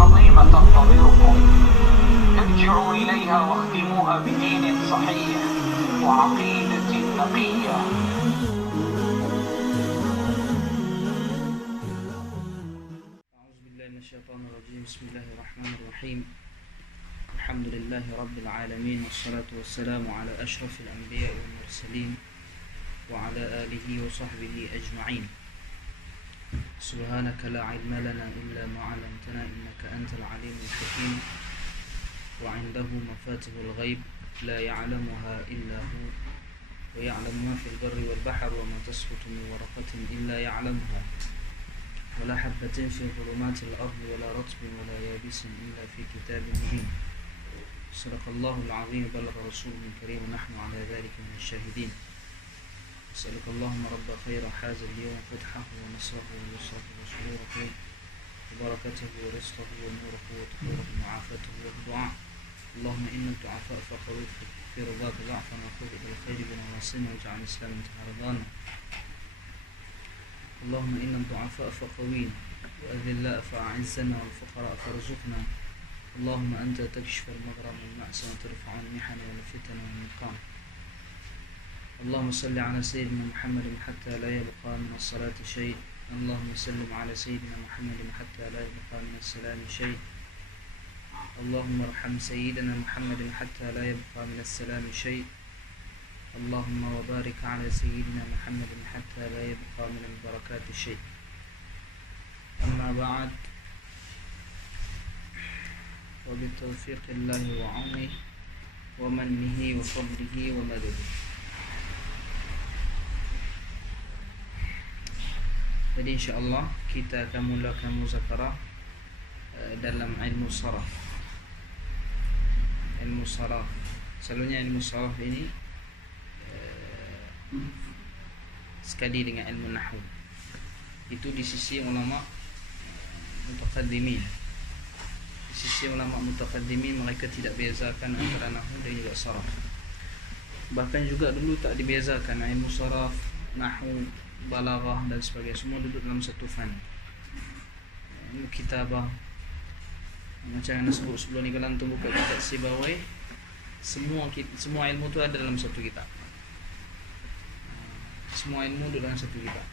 عظيمة تنتظركم، ارجعوا إليها واختموها بدين صحيح وعقيدة نقية. أعوذ بالله من الشيطان الرجيم. بسم الله الرحمن الرحيم. الحمد لله رب العالمين، والصلاة والسلام على أشرف الأنبياء والمرسلين وعلى آله وصحبه أجمعين. سبحانك لا علم لنا إلا ما علمتنا إنك أنت العليم الحكيم. وعنده مفاتيح الغيب لا يعلمها إلا هو، ويعلم ما في البر والبحر وما تسقط من ورقة إلا يعلمها، ولا حبة في ظلمات الأرض ولا رطب ولا يابس إلا في كتاب مبين. صدق الله العظيم، بلغ رسوله الكريم، ونحن على ذلك من الشاهدين. أسألك اللهم رب خير هذا اليوم فتحه ونصره ونصره وسروره وبركته ورزقه ونوره وطهوره وعافاته والدعاء. اللهم إن الضعفاء فقوي في رضاك ضعفنا، وخذ إلى الخير بنواصينا، واجعل الإسلام انتهى رضانا. اللهم إن الضعفاء فقوينا، وأذلاء فأعزنا، والفقراء فارزقنا. اللهم أنت تكشف المغرم والمأس، وترفع المحن والفتن والنقام. اللهم صل على سيدنا محمد حتى لا يبقى من الصلاة شيء. اللهم سلم على سيدنا محمد حتى لا يبقى من السلام شيء. اللهم ارحم سيدنا محمد حتى لا يبقى من السلام شيء. اللهم وبارك على سيدنا محمد حتى لا يبقى من البركات شيء. أما بعد، وبتوفيق الله وعونه ومنه وفضله ومدده. Jadi insyaAllah kita akan mulakan muzakarah dalam ilmu saraf. Ilmu saraf, selalunya ilmu saraf ini sekali dengan ilmu nahwu. Itu di sisi ulama mutaqaddimin. Di sisi ulama mutaqaddimin, mereka tidak bezakan antara nahwu dan juga saraf. Bahkan juga dulu tak dibezakan ilmu saraf, nahwu, balaghah dan sebagainya, semua duduk dalam satu fan. Ilmu kitabah, macam yang disebut sebelum ni, kalau antum buka kitab Sibawai, semua ilmu tu ada dalam satu kitab. Semua ilmu dalam satu kitab.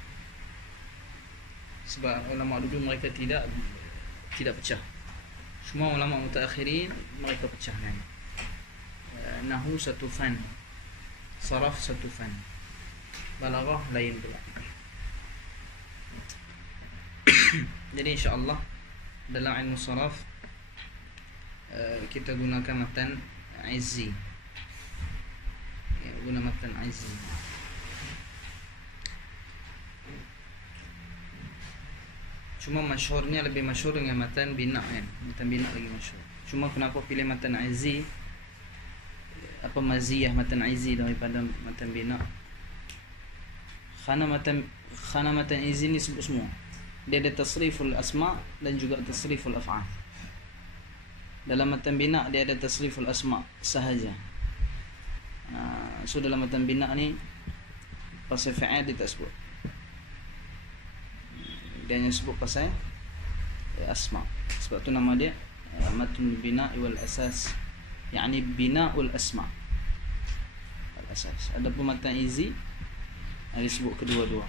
Sebab ulama dulu mereka tidak pecah. Semua ulama mutaakhirin mereka pecahkan. Nahwu satu fan, saraf satu fan, balaghah lain pula. Jadi insyaAllah dalam ilmu saraf kita gunakan matan Izzi. Guna matan Izzi. Cuma masyhurnya lebih masyhur dengan matan Bina kan. Matan Bina lagi masyhur. Cuma kenapa pilih matan Izzi? Apa maziyah matan Izzi daripada matan Bina? Khana matan Izzi ni sebut semua. Dia ada tasriful asma dan juga tasriful af'al. Dalam matan Bina dia ada tasriful asma sahaja. So dalam matan Bina ni pasal fa'il dia tak sebut. Dia hanya sebut pasal asma. Sebab tu nama dia matun bina wal asas, yakni bina'ul asma al asas. Adapun matan Izzi ada sebut kedua-dua.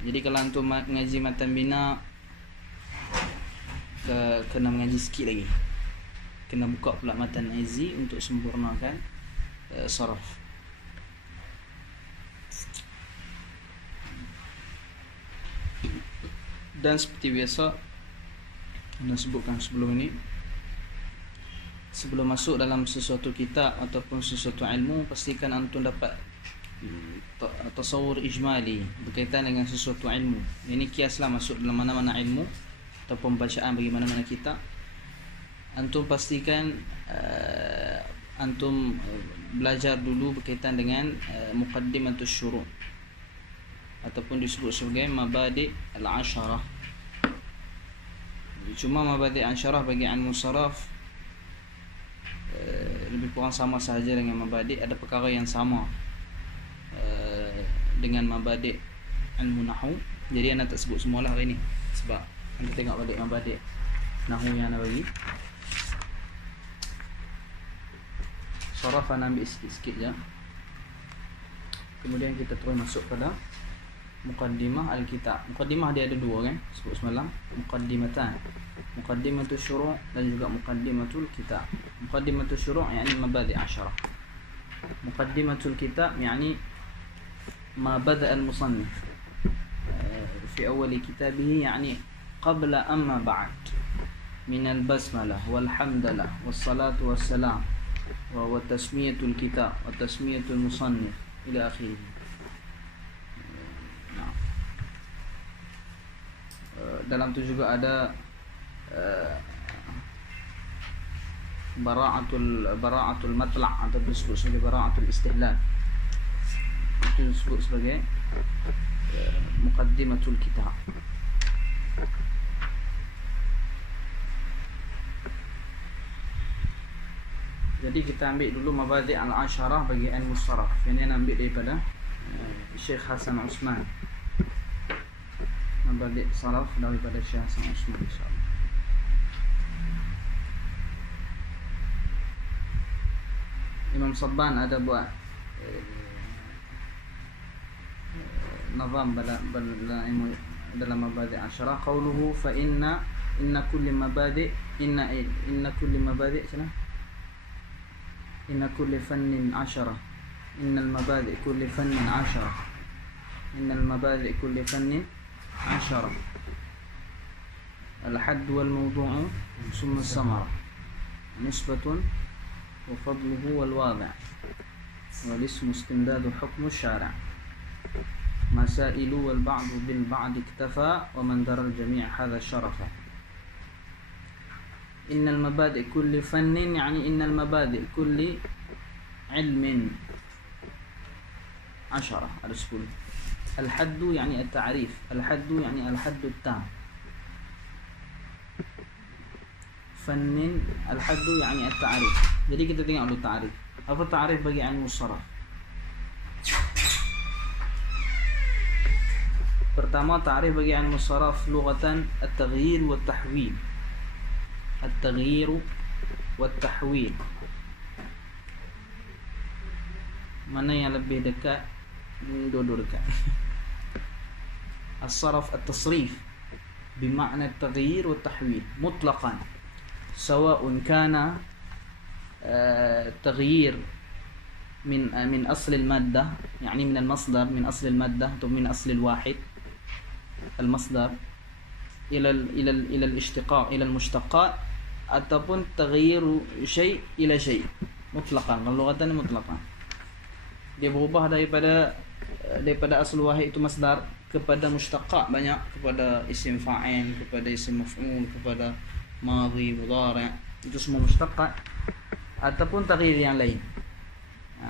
Jadi kalau antum mengaji matan Bina, kena mengaji sikit lagi. Kena buka pula matan Izzi untuk sempurnakan saraf. Dan seperti biasa anda sebutkan sebelum ini, sebelum masuk dalam sesuatu kitab ataupun sesuatu ilmu, pastikan antum dapat tasawur ijmali berkaitan dengan sesuatu ilmu. Ini kiaslah masuk dalam mana-mana ilmu ataupun bacaan bagi mana-mana kitab. Antum pastikan antum belajar dulu berkaitan dengan muqaddimatus syuru' ataupun disebut sebagai mabadi' al-asharah. Cuma mabadi' al-asharah bagi ilmu saraf lebih kurang sama sahaja dengan mabadi'. Ada perkara yang sama dengan mabadi' ilmu nahwu. Jadi anda tak sebut semualah hari ni sebab anda tengok balik mabadi'. Nahu yang nak bagi. Saraf ana ambil sikit-sikit je. Kemudian kita terus masuk pada Muqaddimah Al-Kitab. Muqaddimah dia ada dua kan? Sebut semalam Muqaddimatan. Muqaddimatul Syuru' dan juga Muqaddimatul Kitab. Muqaddimatul Syuru' yani mabadi' 10. Muqaddimatul Kitab yani ma bada' al-musannif fi awal kitabih yani qabla amma ba'd min al-basmalah walhamdalah wassalatu wassalam wa tasmiyatul kitab wa tasmiyatul musannif ila akhirih. Dalam tu juga ada bara'atul matla' atau disebut sebagai bara'atul istihlal. Itu disebut sebagai muqaddimatul kitab. Jadi kita ambil dulu mabadi' al-asharah bagi ilmu saraf. Ini nak ambil daripada Syekh Hasan Usman. Mabadi' saraf daripada Syekh Hasan Usman, insya-Allah. Imam Sabban ada buat nazam dalam mabadi' asharah. Qauluhu fa inna kulli mabadi' inna kulli mabadi' sana إن كل فن 10 إن المبادئ كل فن 10 إن المبادئ كل فن 10 الحد والموضوع ثم الثمرة نسبة وفضله والواضع والاسم استمداد حكم الشارع مسائل والبعض بالبعض اكتفى ومن درى الجميع هذا الشرف. إن المبادئ كل فن يعني إن المبادئ كل علم 10 على سكول. الحد يعني التعريف. الحد يعني الحد التام. فن الحد يعني التعريف. Jadi kita tengok dulu ta'rif. Apa ta'rif bagi ilmu saraf? Pertama, ta'rif bagi ilmu saraf lughatan at-taghyir wa at-tahwil. التغيير والتحويل. Mana yang lebih dekat? Dua-dua dekat. الصرف التصريف بمعنى التغيير والتحويل مطلقا سواء كان تغيير من أصل المادة يعني من المصدر من أصل المادة أو من أصل الواحد المصدر إلى الاشتقاق إلى المشتقات ataupun taghyiru syai' ila syai' mutlaqan. Lughatan mutlaqan. Dia berubah daripada asal wahid itu masdar kepada mushtaqat banyak, kepada isim fa'il, kepada isim maf'ul, kepada madhi, mudhari', itu semua mushtaqat ataupun taghyir yang lain.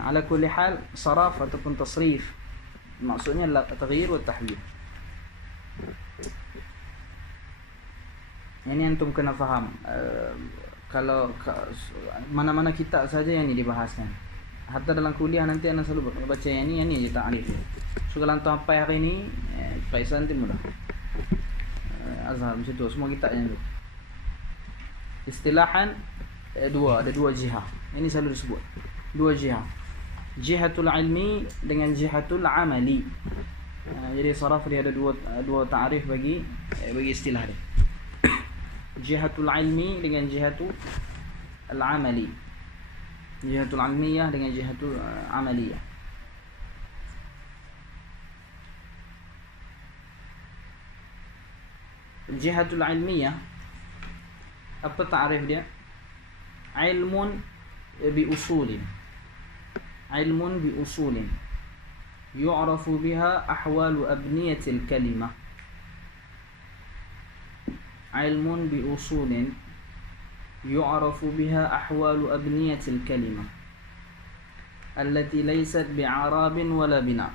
Ala kulli hal saraf ataupun tasrif maksudnya taghyir wa tahwil. Ini antum kena faham. Kalau mana-mana kitab saja yang ini dibahaskan. Hatta dalam kuliah nanti anda selalu baca yang ini je ta'rif. So kalau antum sampai hari ini, Faisal nanti mudah. Azhar macam tu, semua kitab yang tu. Istilahan ada dua jihah. Ini selalu disebut. Dua jihah. Jihatul ilmi dengan jihatul amali. Jadi saraf dia ada dua ta'rif bagi istilah dia. Jihatul ilmi dengan jihatul al-amali. Jihatul ilmiyah dengan jihatul amaliyah. Jihatul ilmiyah apa ta'rif dia? Ilmun bi usulin. Ilmun bi usulin yu'rafu biha ahwalu abniyatil kalimah. علم بأصول يعرف بها أحوال أبنية الكلمة التي ليست بعراب ولا بناء.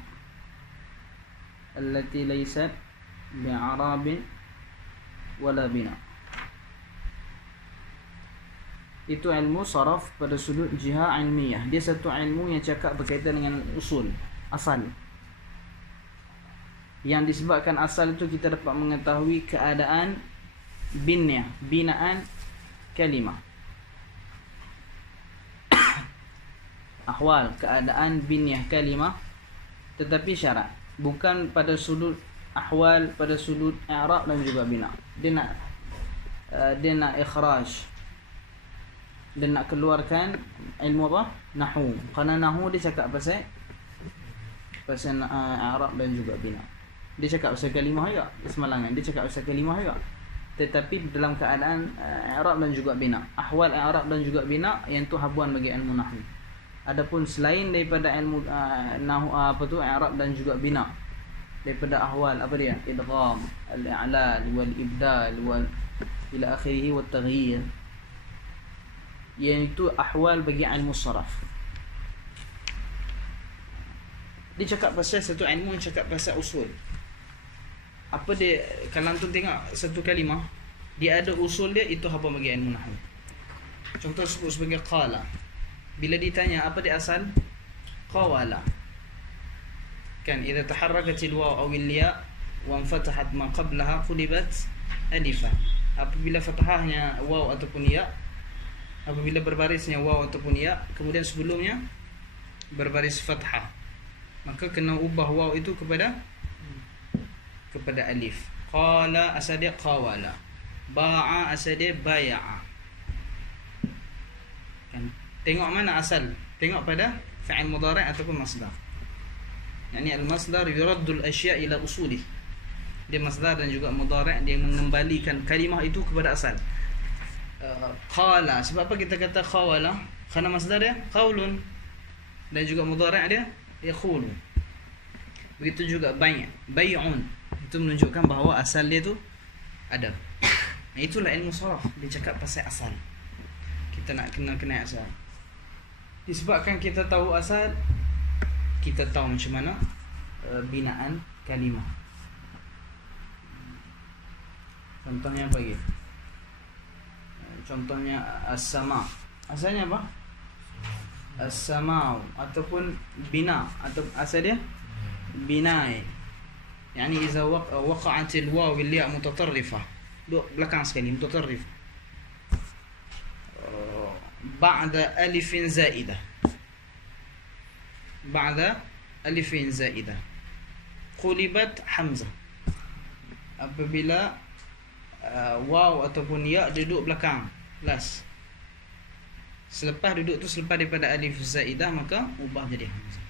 التي ليست بعراب ولا بناء. Itu ilmu saraf pada sudut jihah ilmiah. Dia satu ilmu yang cakap berkaitan dengan usul, asal. Yang disebabkan asal itu kita dapat mengetahui keadaan binyah, binaan kalimah. Ahwal, keadaan binyah kalimah, tetapi syarat, bukan pada sudut ahwal, pada sudut i'rab dan juga bina. Dia nak ikhraj, dia nak keluarkan ilmu apa? Nahwu. Kerana nahwu dia cakap pasal i'rab dan juga bina. Dia cakap pasal kalimah juga, semalangan dia cakap pasal kalimah juga, tetapi dalam keadaan i'rab dan juga bina. Ahwal, i'rab dan juga bina yang tu habuan bagi ilmu nahwu. Adapun selain daripada ilmu nahwu, i'rab dan juga bina, daripada ahwal, apa dia? Idgham, al-i'lal wal ibdal wal ila akhirih wat taghyir, yang itu ahwal bagi ilmu saraf. Dia cakap pasal satu ilmu yang cakap pasal usul. Apa dia, kalau antum tengok satu kalimah, dia ada usul dia, itu apa bagi ilmu nahwu. Contoh sebut sebagai qala. Bila ditanya apa dia asal? Qawala. Kan idza taharrakatil waw aw al-ya wa fatahat ma qablaha qulibat alifan. Apabila fathahnya waw ataupun ya, apabila berbarisnya waw ataupun ya, kemudian sebelumnya berbaris fathah, maka kena ubah waw itu kepada alif. Qala asal dia qawala. Ba'a asal dia baya'a. Kan tengok mana asal? Tengok pada fa'il mudhari' ataupun masdar. Yani al-masdar yuraddu al-ashya' ila usulih. Dia masdar dan juga mudhari' dia mengembalikan kalimah itu kepada asal. Qala, sebab apa kita kata qawala? Kerana masdar dia qaulun dan juga mudhari' dia yaqulu. Begitu juga bay'un. Itu menunjukkan bahawa asal dia tu ada. Itulah ilmu saraf. Dia cakap pasal asal. Kita nak kena asal. Disebabkan kita tahu asal, kita tahu macam mana binaan kalimah. Contohnya apa lagi? Contohnya as-sama'. Asalnya apa? As-sama'u ataupun bina, atau asal dia binai. Yani iza waqa'atil waw wal ya mutatarrifah. Dua belakang sekali mutatarrif. Ba'da alifin zaidah. Ba'da alifin zaidah. Qulibat hamzah. Apabila waw ataupun ya duduk belakang last, selepas duduk tu selepas daripada alif zaidah, maka ubah jadi hamzah.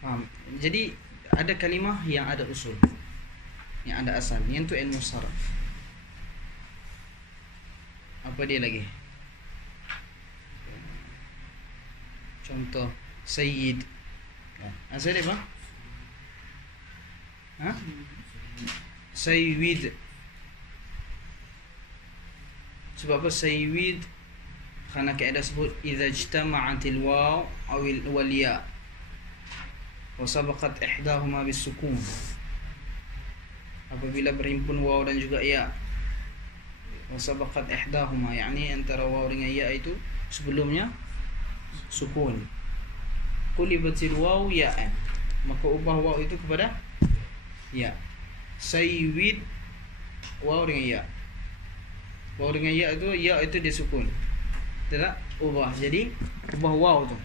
Faham? Jadi ada kalimah yang ada usul, yang ada asal, yang tu ilmu saraf. Apa dia lagi? Contoh sayyid. Asal dia apa? Sayyid. Sebab apa sayyid? Kerana kaedah sebut idza ijtama'atil waw awil wal ya wa sabaqat ihdahuma bisukun. Apabila berhimpun waw dan juga ya, wa sabaqat ihdahuma, yakni antara waw dengan ya itu sebelumnya sukun. Qulibatil waw ya'an, maka ubah waw itu kepada ya. Sayyid waw dengan ya. Waw dengan ya itu dia sukun. Tak? Ubah. Jadi ubah waw tu.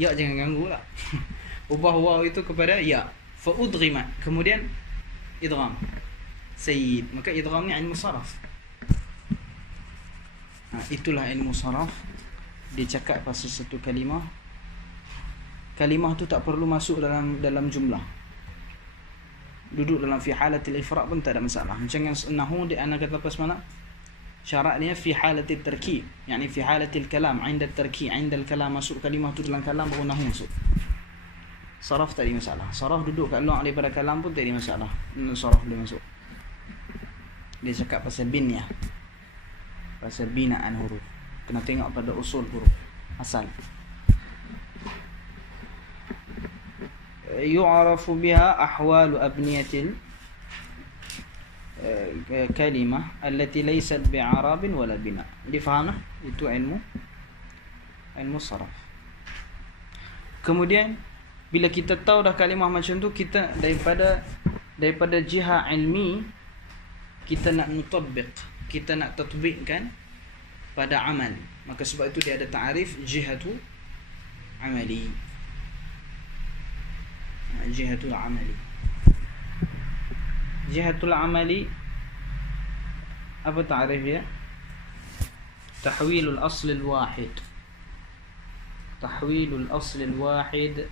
Ya jangan ganggu lah. Ubah waw itu kepada ya. Fa udghimat. Kemudian idgham. Sayyid. Maka idgham ni ilmu saraf. Itulah ilmu saraf. Dia cakap pasal satu kalimah. Kalimah tu tak perlu masuk dalam jumlah. Duduk dalam fi halatil ifrad pun tak ada masalah. Macam yang nahwu dia ana kata pas mana? Syaratnya fi halatil tarkib, yakni fi halatil kalam, 'inda tarkib, 'inda al-kalam, masuk kalimah tu dalam kalam baru nahwu masuk. Saraf tak ada masalah. Saraf duduk kat luar daripada kalam pun tak ada masalah. Saraf dia masuk. Dia cakap pasal binyah. Pasal binaan huruf. Kena tengok pada usul huruf asal. Yu'rafu biha ahwalu abniyatil kalimah allati laysat bi'arabin wala bina. Difaham lah? Itu ilmu saraf. Kemudian bila kita tahu dah kalimah macam tu, kita daripada daripada jihad ilmi kita nak mutabbiq, kita nak tatbiqkan pada amal. Maka sebab itu dia ada ta'rif jihatu amali. Jihatul amali. Jihatul amali apa ta'rif dia? Tahwilul asl al-wahid. Tahwilul asl al-wahid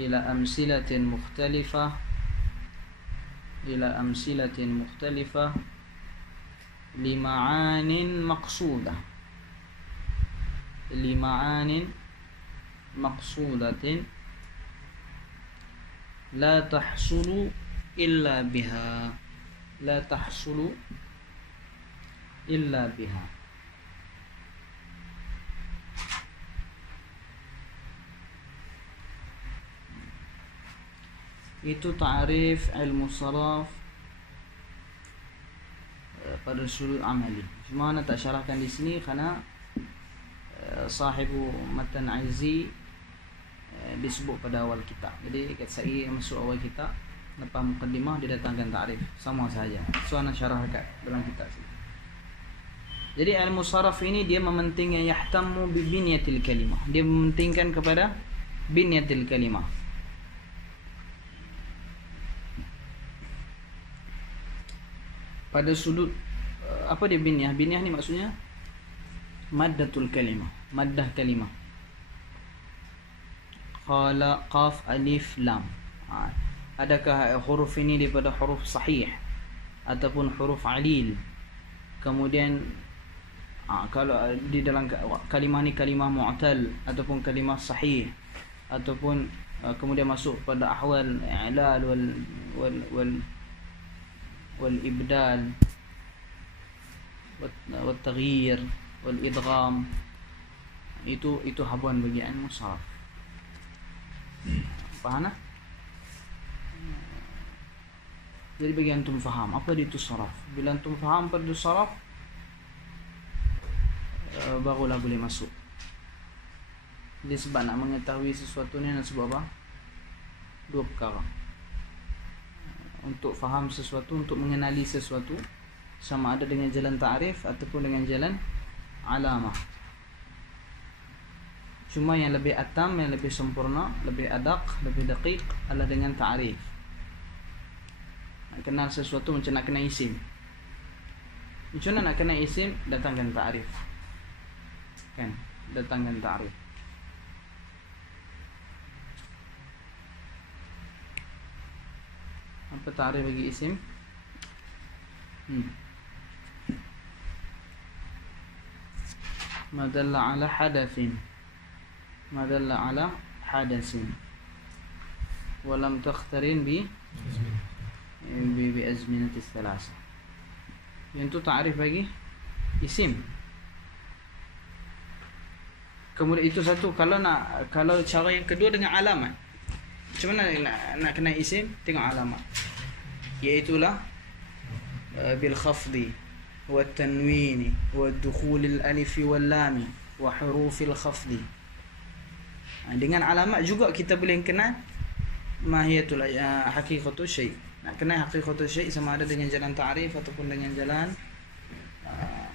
ila amsilatin mukhtalifah lima'anin maqsudah la tahsulu illa biha. Itu ta'rif ilmu saraf pada sudut amali. Cuma nak tak syarahkan di sini kerana sahibu matan Aizi disebut pada awal kitab. Jadi kat saya masuk awal kitab, lepas mukaddimah dia datangkan ta'rif sama saja. So ana syarah dekat dalam kitab sini. Jadi ilmu saraf ini dia mementingkan yahtammu bi binyatil kalimah. Dia mementingkan kepada binyatil kalimah. Pada sudut apa dia binyah? Binyah ni maksudnya maddatul kalimah, maddah kalimah. Qala, qaf, alif, lam. Adakah huruf ini daripada huruf sahih ataupun huruf alil? Kemudian kalau di dalam kalimah ni kalimah mu'tal ataupun kalimah sahih, ataupun kemudian masuk pada ahwal i'lal wal ibdal wal taghyir wal idgham, itu habuan bagi ilmu saraf. Faham tak? Jadi bagi antum faham apa dia itu saraf. Bila antum faham pada saraf, barulah boleh masuk. Jadi sebab nak mengetahui sesuatu ni nak sebab apa? Dua perkara. Untuk faham sesuatu, untuk mengenali sesuatu, sama ada dengan jalan ta'rif ataupun dengan jalan alamah. Cuma yang lebih atam, yang lebih sempurna, lebih adaq, lebih daqiq adalah dengan ta'rif. Nak kenal sesuatu macam nak kenal isim. Macam mana nak kenal isim? Datangkan ta'rif. Kan? Datangkan ta'rif. Apa ta'rif bagi isim? Ma dalla ala hadathin, ma dalla ala hadathin wa lam takhtarin bi azminati thalatha. Yang tu ta'rif bagi isim. Kemudian itu satu. Kalau cara yang kedua dengan alamat. Macam mana nak kenal isim? Tengok alamat. Iaitulah bil khafdi wa tanwini wa dukhul al alif wal lam wa huruf al khafdi. Dengan alamat juga kita boleh kenal mahiyatul haqiqatul syai'. Nak kenal haqiqatul syai' sama ada dengan jalan ta'rif ataupun dengan jalan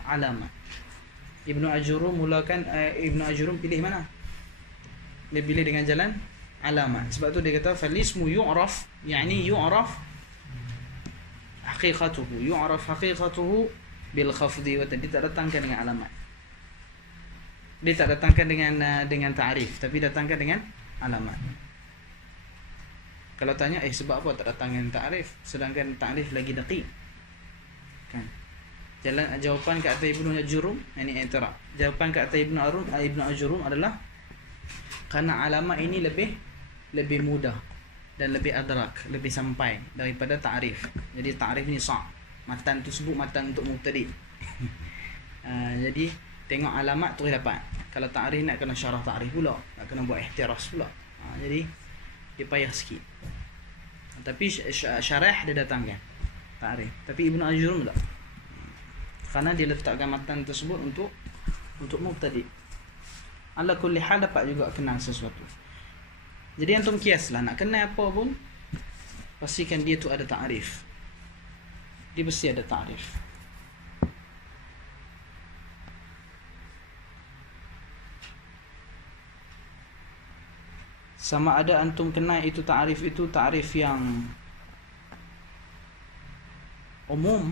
alamat. Ibnu Ajurum mulakan Ibnu Ajurum pilih mana? Dia pilih dengan jalan alamat. Sebab tu dia kata falismu yu'raf, yani yu'raf haqiqatuhu, yu'raf haqiqatuhu bil khafdi wa dia tak datangkan dengan alamat. Dia tak datangkan dengan ta'rif, tapi datangkan dengan alamat. Kalau tanya sebab apa tak datangkan ta'rif sedangkan ta'rif lagi daqiq? Kan? Jawapan ke atas Ibnu Ajurum, ini i'tiraf. Jawapan ke atas Ibnu Ajurum adalah kerana alamat ini lebih mudah dan lebih adrak, lebih sampai daripada ta'rif. Jadi ta'rif ni sa'. Matan tu sebut matan untuk mubtadi'. Jadi tengok alamat terus dapat. Kalau ta'rif nak kena syarah ta'rif pula, nak kena buat ihtiras pula. Jadi dia payah sikit. Tapi syarah dia datangkan ta'rif. Tapi Ibnu Ajurum tak. Kerana dia letakkan matan tersebut untuk mubtadi'. Ala kulli hal dapat juga kenal sesuatu. Jadi antum kiaslah nak kenal apa pun, pastikan dia tu ada ta'rif. Dia mesti ada ta'rif. Sama ada antum kenal itu ta'rif yang umum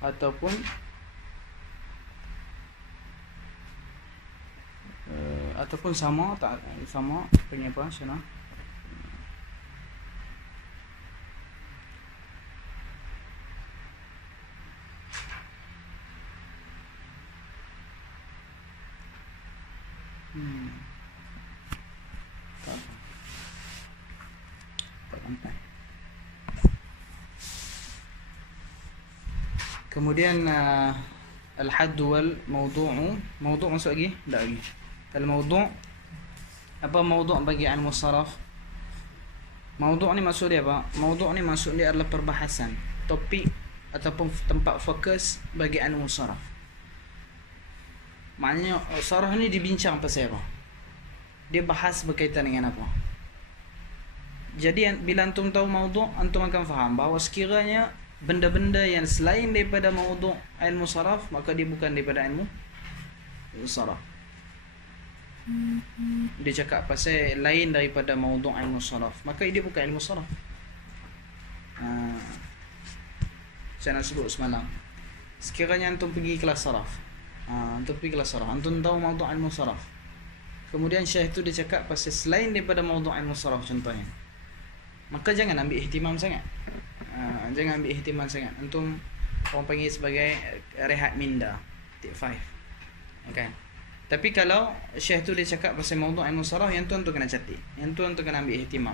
ataupun sama punya apa sana. Tak sampai. Kemudian al-hadd wal mawdu'. Mawdu' masuk lagi? Tak lagi. Al-mawdu', apa mawdu' bagi al-musarraf? Mawdu' ni maksud dia apa? Mawdu' ni maksud dia adalah perbahasan, topik ataupun tempat fokus bagi al-musarraf. Maknanya saraf ni dibincang pasal apa? Dia bahas berkaitan dengan apa? Jadi bila antum tahu mawdu', antum akan faham bahawa sekiranya benda-benda yang selain daripada mawdu' ilmu saraf, maka dia bukan daripada ilmu saraf. Dia cakap pasal lain daripada mawdu' ilmu saraf, maka dia bukan ilmu saraf. Saya nak sebut semalam, sekiranya antum pergi kelas saraf, antum tahu mawdu' ilmu saraf, kemudian syekh tu dia cakap pasal selain daripada mawdu' ilmu saraf contohnya, maka jangan ambil ihtimam sangat. Antum orang panggil sebagai rehat minda, take 5. Okay. Tapi kalau syekh tu dia cakap pasal mawdu' ilmu saraf, yang tu antum kena catat, yang tu antum kena ambil ihtimam,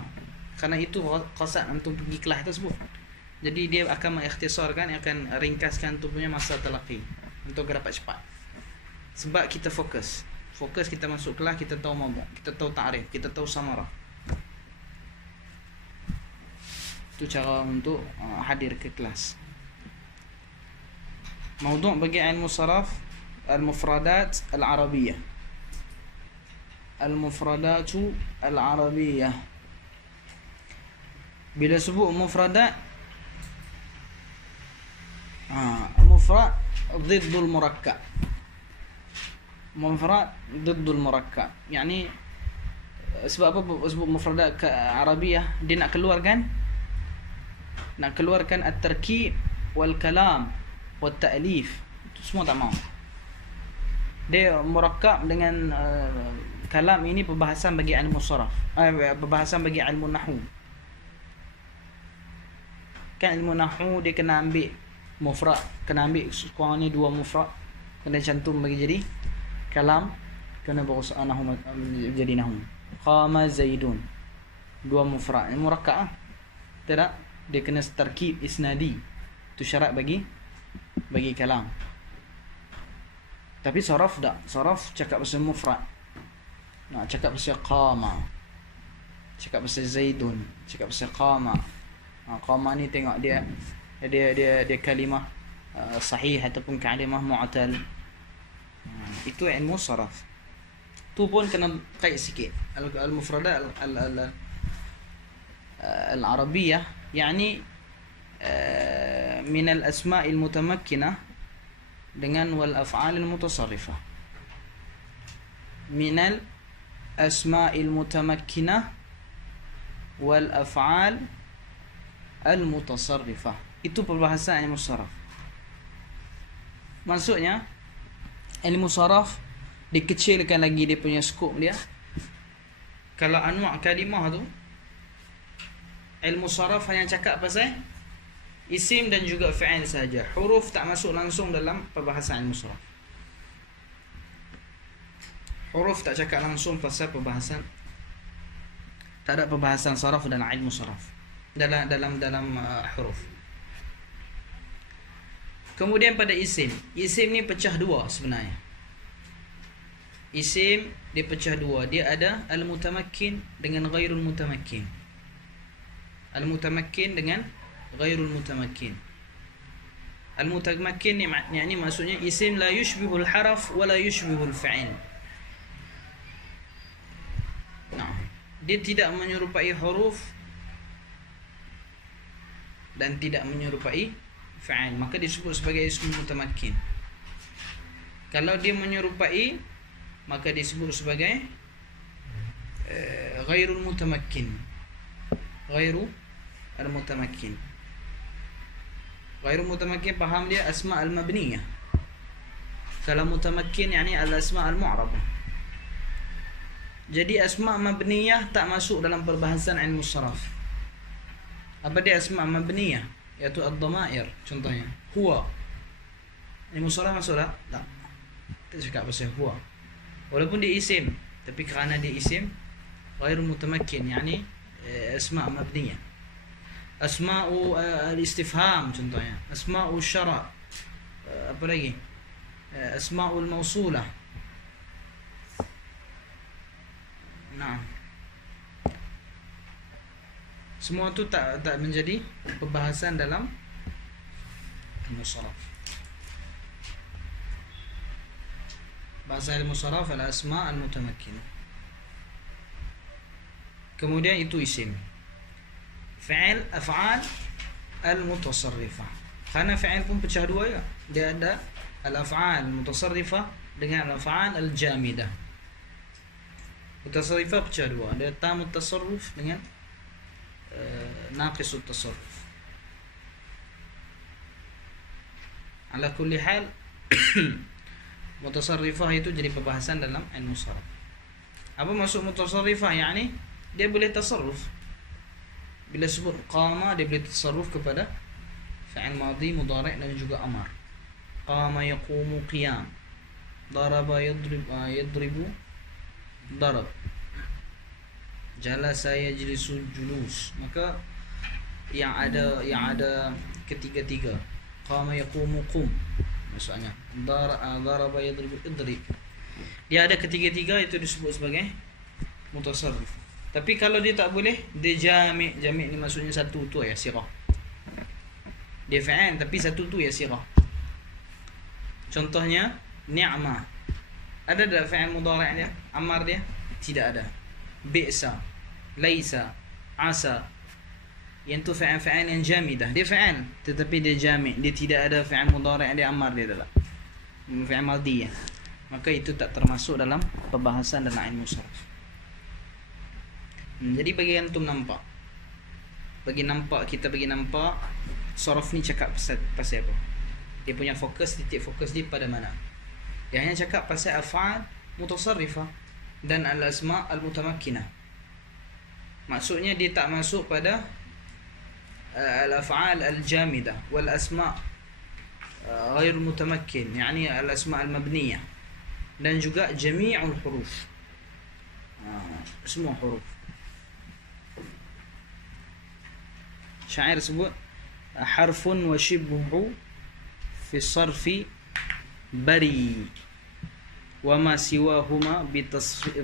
kerana itu qasad antum pergi kelas tersebut. Jadi dia akan mengikhtisarkan, akan ringkaskan tu punya masa talaqi, untuk dapat cepat. Sebab kita fokus kita masuk kelas, kita tahu mawdu', kita tahu ta'rif, kita tahu samarah. Itu cara untuk hadir ke kelas. Mawdu' bagi ilmu saraf al-mufradat al-arabiyah. Al-mufradatu al-arabiyah. Bila sebut mufradat, mufrad ضد المركب. مفرد ضد المركب. يعني sebab apa sebut mufradat arabiyah? Dia nak keluarkan at-tarkib wal kalam wat ta'lif. Itu semua tak mau. Dia murakkab dengan kalam ini perbahasan bagi ilmu saraf, perbahasan bagi ilmu nahwu. Kan ilmu nahwu dia kena ambil mufrad, kena ambil kurang ni 2 mufrad, kena cantum bagi jadi kalam, kena berusaha nahwu jadi nahwu. Qama Zaidun, 2 mufrad, ini murakkab tidak? Dia kena tarkib isnadi, itu syarat bagi kalam. Tapi saraf tak, saraf cakap pasal mufrad, nak cakap pasal qama, cakap pasal Zaidun, cakap pasal qama. Qama ni tengok dia kalimah sahih ataupun kalimah mu'tal. Itu ilmu saraf. Tu pun kena kait sikit. Al-mufradat al-arabiyah يعني من الأسماء المتمكنة dengan والأفعال المتصرفة. من الأسماء المتمكنة والأفعال المتصرفة. Itu perbahasan ilmu saraf. Maksudnya ilmu saraf dikecilkan lagi dia punya skop dia. Kalau anwa' kalimah tu, ilmu saraf hanya cakap pasal isim dan juga fi'il saja. Huruf tak masuk langsung dalam perbahasan ilmu saraf. Huruf tak cakap langsung pasal perbahasan. Tak ada perbahasan saraf dalam ilmu saraf. Dalam huruf. Kemudian pada isim. Isim ni pecah 2 sebenarnya. Isim dia pecah 2. Dia ada al-mutamakkin dengan ghairul mutamakkin. Al-mutamakkin dengan ghairul mutamakkin. Al-mutamakkin ni yani maksudnya isim la yushbihul haraf wala yushbihul fi'il. Nah, dia tidak menyerupai huruf dan tidak menyerupai fa'il, maka disebut sebagai ism mutamakkin. Kalau dia menyerupai, maka disebut sebagai ghairul mutamakkin. Ghairu al-mutamakkin. Ghairu mutamakkin paham dia asma al-mabniyah. Kalau mutamakkin yani al-asma al-mu'rabah. Jadi asma mabniyah tak masuk dalam perbahasan ilmu saraf. Apa dia asma mabniyah? Iaitu ad-dhamair contohnya. Huwa. Ilmu saraf masuk tak? Tak. Kita cakap pasal huwa. Walaupun dia isim, tapi kerana dia isim ghairu mutamakkin yani asma mabniyah. Asma'u al-istifham contohnya. Asma'u syara'. Apa lagi? Asma'ul mausulah. Nah, semua tu tak menjadi pembahasan dalam ilmu saraf. Bahasa ilmu saraf al-asma' al-mutamakkin. Kemudian itu isim. Fi'il, af'al al-mutasarrifah. Karena fi'il pun pecah dua ya. Dia ada al-af'al al-mutasarrifah dengan al-af'al al-jamidah. Mutasarrifah pecah dua. Ada tamut tasarruf dengan naqisut tasarruf. Ala kulli hal mutasarrifah itu jadi pembahasan dalam ilmu saraf. Apa maksud mutasarrifah? Yani dia boleh tasarruf. Bila sebut qama dia boleh tasarruf kepada fi'il madhi, mudhari' dan juga amar. Qama yaqumu qiyam. Daraba yadribu darab. Jalasa yajlisu julus. Maka yang ada ketiga-tiga. Qama yaqumu qum. Maksudnya daraba yadribu idrib. Dia ada ketiga-tiga, itu disebut sebagai mutasarrif. Tapi kalau dia tak boleh, dia jami'. Jami' ni maksudnya satu tu ya sirah. Dia fa'il tapi satu tu ya sirah. Contohnya ni'mah. Ada tak fa'il mudhari' dia? Amar dia? Tidak ada. Bi'sa, laisa, asa. Yang tu fa'il yang jamidah. Dia fa'il tetapi dia jami'. Dia tidak ada fa'il mudhari' dia, amar dia tak. Fa'il madhi. Maka itu tak termasuk dalam pembahasan dalam ilmu saraf. Jadi bagi antum nampak. Kita bagi nampak saraf ni cakap pasal apa? Dia punya fokus, titik fokus dia pada mana? Dia hanya cakap pasal af'al mutasarrifah dan al-asma' al-mutamakkinah. Maksudnya dia tak masuk pada al-af'al al-jamidah wal asma' ghair mutamakkin, yani al-asma' al-mabniyah, dan juga jami'ul huruf. Semua huruf. Syair sebut harfun wa shibhu fi sarfi bari wa ma siwahuma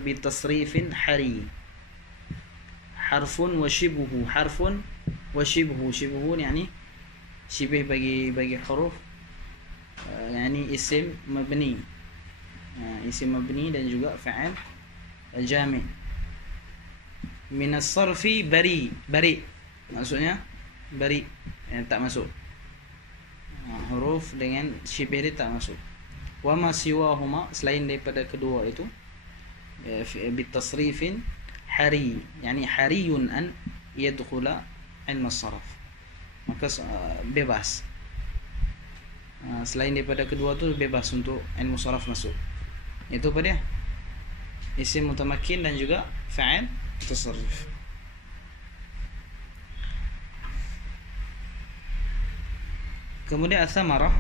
bitasrifin hari. Harfun wa shibhu. Harfun wa shibhu. Shibhu yani shibih bagi huruf, yani isim mabni. Isim mabni dan juga fa'il al-jami'. Min as-sarfi bari. Maksudnya bari, tak masuk. Huruf dengan shibih dia tak masuk. Wa ma siwahuma, selain daripada kedua itu, bitasrifin hari, yani hariyun an yadkhula ilmu saraf. Maka bebas. Selain daripada kedua tu bebas untuk ilmu saraf masuk. Itu apa dia? Isim mutamakkin dan juga fa'il tasarruf. Kemudian as-samarah,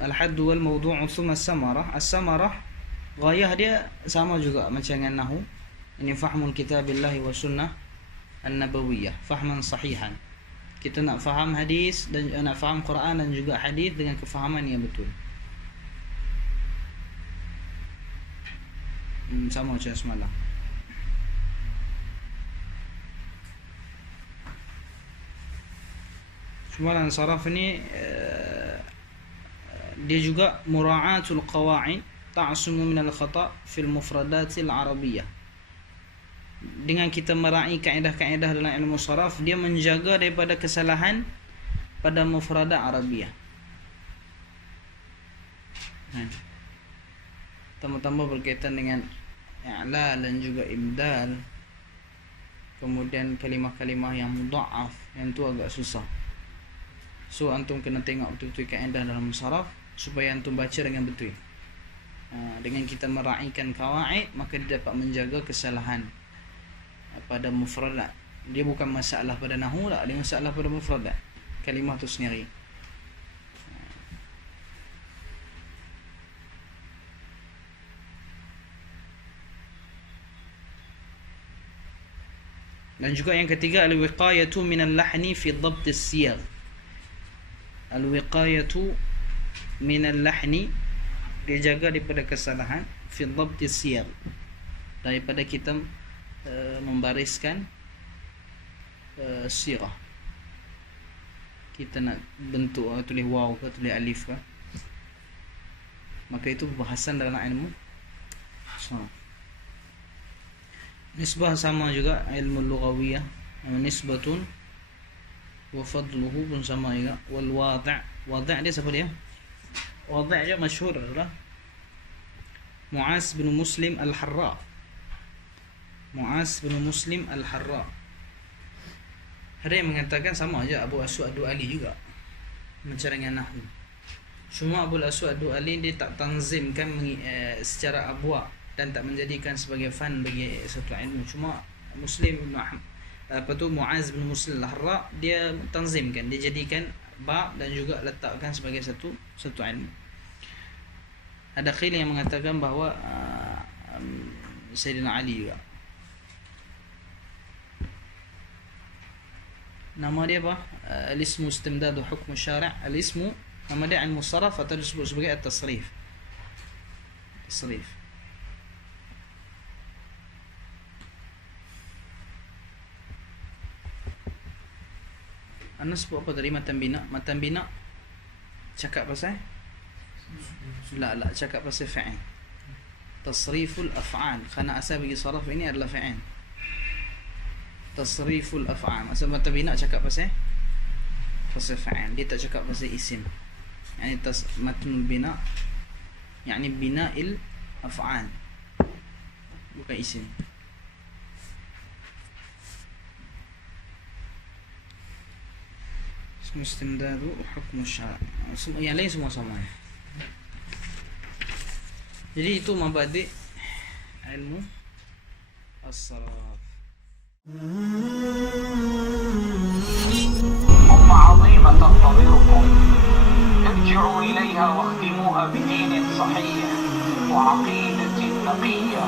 al-hadd wal mawdu' thumma as-samarah. As-samarah ghayah dia sama juga macam dengan nahwu. Ini fahmul kitabillahi wa sunnah an-nabawiyyah, fahman sahihan. Kita nak faham hadis dan nak faham Quran dan juga hadis dengan kefahaman yang betul. Sama macam semalam. Semalam saraf ni dia juga mura'atul qawa'id ta'sumu min al-khata' fil mufradatil arabiyyah. dengan kita meraih kaedah-kaedah dalam ilmu saraf, dia menjaga daripada kesalahan pada mufradat Arabiah. Tambah-tambah berkaitan dengan i'lal dan juga ibdal, kemudian kalimah-kalimah yang mudha'af, yang tu agak susah. So antum kena tengok betul-betul kaedah dalam saraf supaya antum baca dengan betul. Dengan kita meraihkan kawaid, maka dia dapat menjaga kesalahan pada mufradat. Dia bukan masalah pada nahwu lah, dia masalah pada mufradat kalimah tu sendiri. Dan juga yang ketiga, al-wiqayatu minal lahni fi dhabt as-siyagh. Al-wiqayatu minal lahni, dia jaga daripada kesalahan fi dhabt as-siyagh, daripada kita membariskan sirah. Kita nak bentuk tulis waw ke tulis alif ke, maka itu bahasan dalam ilmu saraf. Nisbah sama juga ilmu lughawiyah, nisbatun wa fadluhu pun sama juga. Wal wadi', wadi' dia siapa dia? Wadi' dia masyhur adalah Mu'az bin Muslim al-Harra. Mu'az bin Muslim al-Harra. Ada yang mengatakan sama aja Abu Aswad Ad-Du'ali juga macam dengan nahwu. Cuma Abu Aswad Ad-Du'ali dia tak tanzimkan secara abwa dan tak menjadikan sebagai fan bagi satu ilmu. Cuma Mu'az bin Muslim al-Harra dia tanzimkan, dia jadikan ba dan juga letakkan sebagai satu ilmu. Ada khil yang mengatakan bahawa Sayyidina Ali juga. Nama dia apa? Al-ismu istimdadu hukm syari'. Al-ismu, nama dia ilmu saraf atau disebut sebagai at-tasrif. Tasrif. Anda sebut apa tadi? Matan bina. Matan bina cakap pasal? La, cakap pasal fa'il. Tasriful af'al. Kerana asal bagi saraf ini adalah fa'il. Tasriful af'al. Asal matan bina cakap pasal fa'il. Dia tak cakap pasal isim. Yani matnul bina, yani bina'il af'al, bukan isim. Istimdadu hukm syara'. Yang lain semua sama. Jadi itu mabadi' ilmu as-saraf. أمة عظيمة تنتظركم، ارجعوا إليها واختموها بدين صحيح وعقيدة نقية.